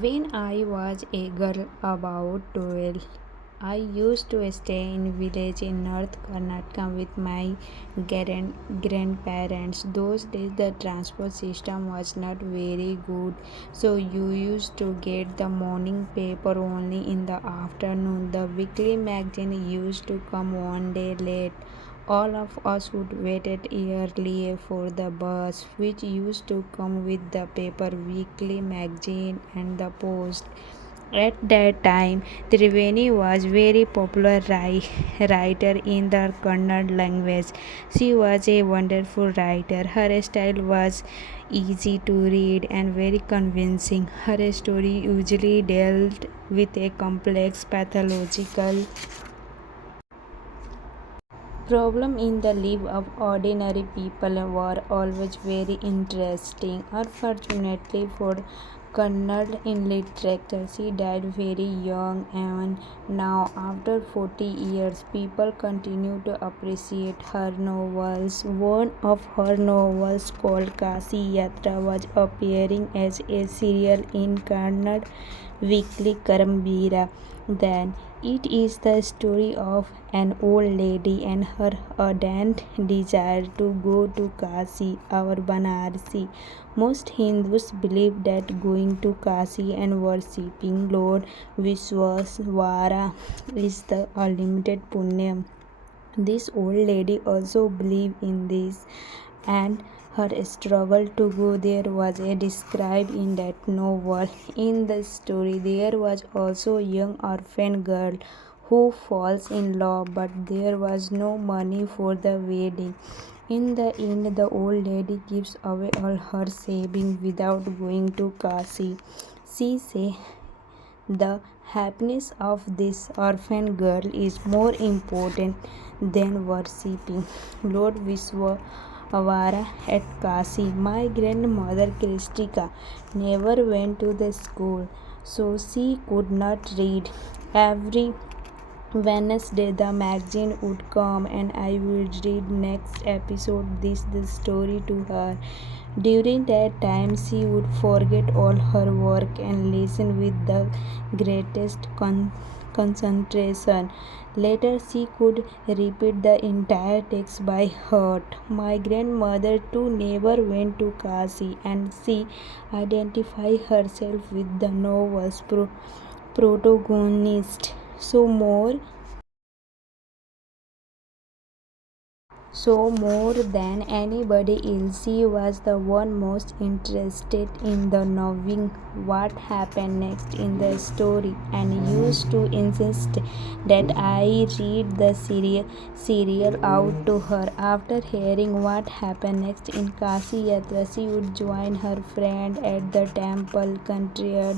When I was a girl about 12, I used to stay in village in North Karnataka with my grandparents. Those days the transport system was not very good, so you used to get the morning paper only in the afternoon. The weekly magazine used to come one day late. All of us would wait early for the bus, which used to come with the paper, weekly magazine, and the post. At that time, Triveni was very popular writer in the Kannada language. She was a wonderful writer. Her style was easy to read and very convincing. Her story usually dealt with a complex pathological problem in the life of ordinary people were always very interesting. Unfortunately for Kannada in literature, she died very young, and now, after 40 years, people continue to appreciate her novels. One of her novels, called Kasi Yatra, was appearing as a serial in Kannada weekly Karambira. Then it is the story of an old lady and her ardent desire to go to Kasi or Banarsi. Most Hindus believe that going to Kasi and worshipping Lord Vishwaswara is the unlimited punya. This old lady also believed in this, and her struggle to go there was described in that novel. In the story, there was also a young orphan girl who falls in love, but there was no money for the wedding. In the end, the old lady gives away all her savings without going to Kasi. She says the happiness of this orphan girl is more important than worshipping Lord Vishwavara at Kasi. My grandmother Kristika never went to the school, so she could not read. Every Wednesday the magazine would come and I would read next episode this the story to her. During that time she would forget all her work and listen with the greatest concentration. Later she could repeat the entire text by heart. My grandmother too never went to Kasi, and she identified herself with the novel's protagonist. So more than anybody else, she was the one most interested in the knowing what happened next in the story, and used to insist that I read the serial out to her. After hearing what happened next in Kasi Yatra, she would join her friend at the temple courtyard,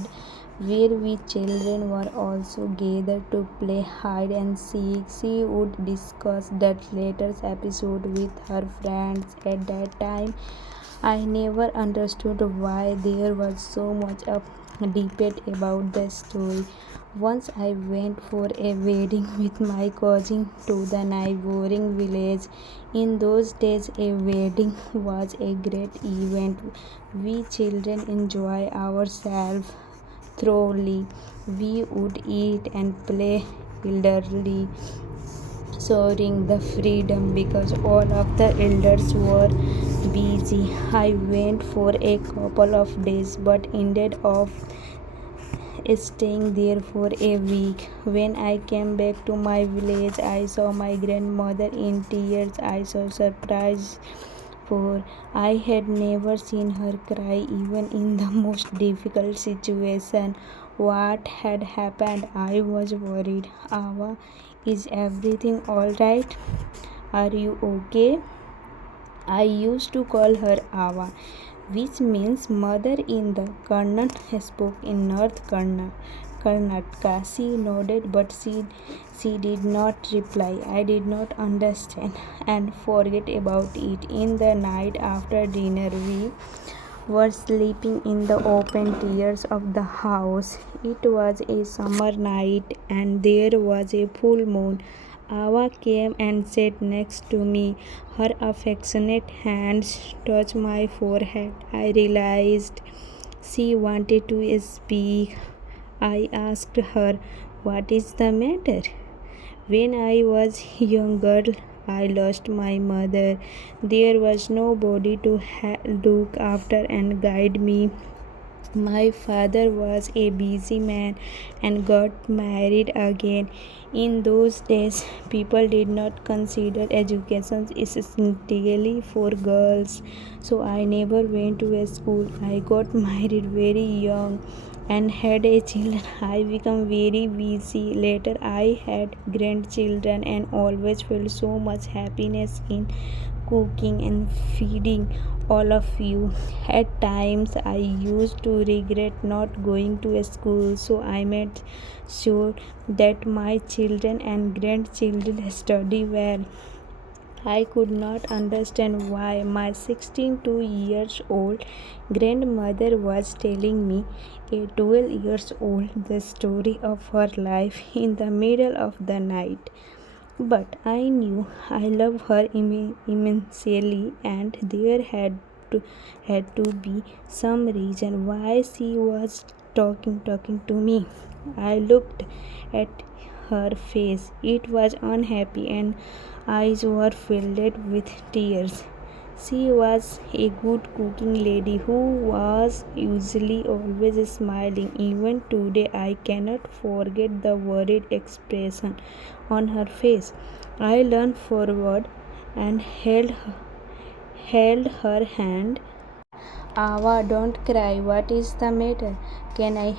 where we children were also gathered to play hide and seek. She would discuss that latest episode with her friends. At that time, I never understood why there was so much of debate about the story. Once I went for a wedding with my cousin to the neighboring village. In those days, a wedding was a great event. We children enjoy ourselves thoroughly. We would eat and play wildly, showing the freedom because all of the elders were busy. I went for a couple of days but ended up staying there for a week. When I came back to my village, I saw my grandmother in tears. I was surprised, for I had never seen her cry even in the most difficult situation. What had happened? I was worried. Ava, is everything alright? Are you okay? I used to call her Ava, which means mother in the Kannada spoke in North Karnataka. She nodded, but she did not reply. I did not understand and forget about it. In the night after dinner, we were sleeping in the open terrace of the house. It was a summer night and there was a full moon. Ava came and sat next to me. Her affectionate hands touched my forehead. I realized She wanted to speak. I asked her, "What is the matter?" When I was younger, I lost my mother. There was nobody to look after and guide me. My father was a busy man and got married again. In those days, people did not consider education essentially for girls, so I never went to a school. I got married very young and had a child. I became very busy. Later, I had grandchildren and always felt so much happiness in cooking and feeding all of you. At times, I used to regret not going to a school, so I made sure that my children and grandchildren study well. I could not understand why my 16 years old grandmother was telling me, a 12 years old, the story of her life in the middle of the night. But I knew I loved her immensely, and there had to be some reason why she was talking to me. I looked at her face. It was unhappy, and eyes were filled with tears. She was a good cooking lady who was usually always smiling. Even today, I cannot forget the worried expression on her face. I leaned forward and held her hand. Ava, don't cry. What is the matter? Can I